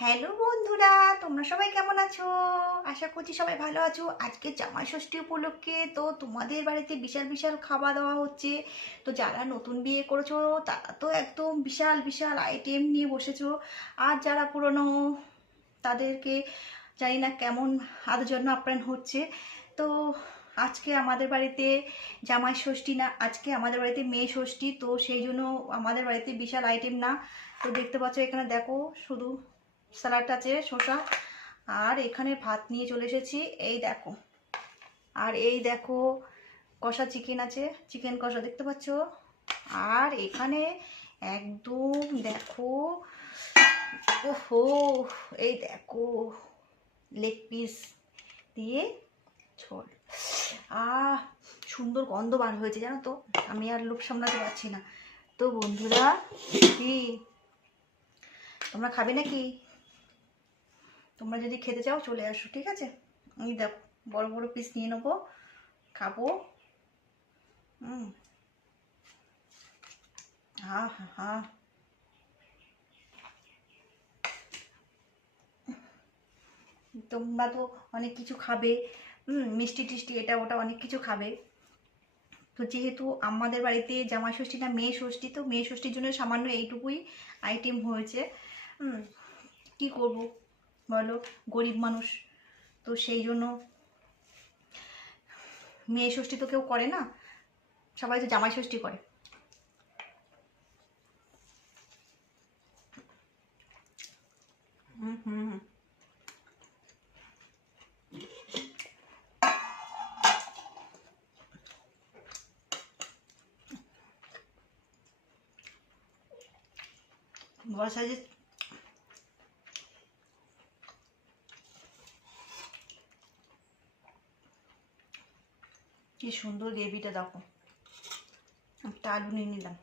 Hello বন্ধুরা, তোমরা সবাই কেমন আছো? আশা করছি সবাই ভালো আছো। আজকে জামাই ষষ্ঠী উপলক্ষে তো তোমাদের বাড়িতে বিশাল বিশাল খাওয়া দাওয়া হচ্ছে। তো যারা নতুন বিয়ে করেছো তারা তো একদম বিশাল বিশাল আইটেম নিয়ে বসেছো। আর যারা পুরনো তাদেরকে জানি না কেমন আদের জন্য আপ্যায়ন হচ্ছে। তো আজকে আমাদের বাড়িতে জামাই ষষ্ঠী না, আজকে আমাদের বাড়িতে মেয়ে ষষ্ঠী। তো সেই জন্য আমাদের বাড়িতে বিশাল আইটেম না। তো দেখতে পাচ্ছ এখানে দেখো, শুধু স্যালাড আছে, শসা, আর এখানে ভাত নিয়ে চলে এসেছি। এই দেখো, আর এই দেখো কষা চিকেন আছে, চিকেন কষা দেখতে পাচ্ছ। আর এখানে একদম দেখো, ওহো, এই দেখো লেগ পিস দিয়ে ঝোল। সুন্দর গন্ধ বার হয়েছে জানো তো, আমি আর লোভ সামলাতে পারছি না। তো বন্ধুরা, কি তোমরা খাবে নাকি? তোমরা যদি খেতে চাও চলে আসো, ঠিক আছে? আমি দেখো বড় বড় পিস নিয়ে নেবো, খাবো। হা হা হা, তোমরা তো অনেক কিছু খাবে, মিষ্টি টিষ্টি এটা ওটা অনেক কিছু খাবে। তো যেহেতু আমাদের বাড়িতে জামাই ষষ্ঠী না মেয়ে ষষ্ঠী, তো মেয়ে ষষ্ঠীর জন্য সামান্য এইটুকুই আইটেম হয়েছে। কি করব বলো, গরিব মানুষ, তো সেই জন্য মেয়ে ষষ্ঠী তো কেউ করে না, সবাই তো জামাই ষষ্ঠী করে। হুম হুম, বড় সাইজের কি সুন্দর গ্রেভিটা দেখো। একটা আলু নিয়ে নিলাম।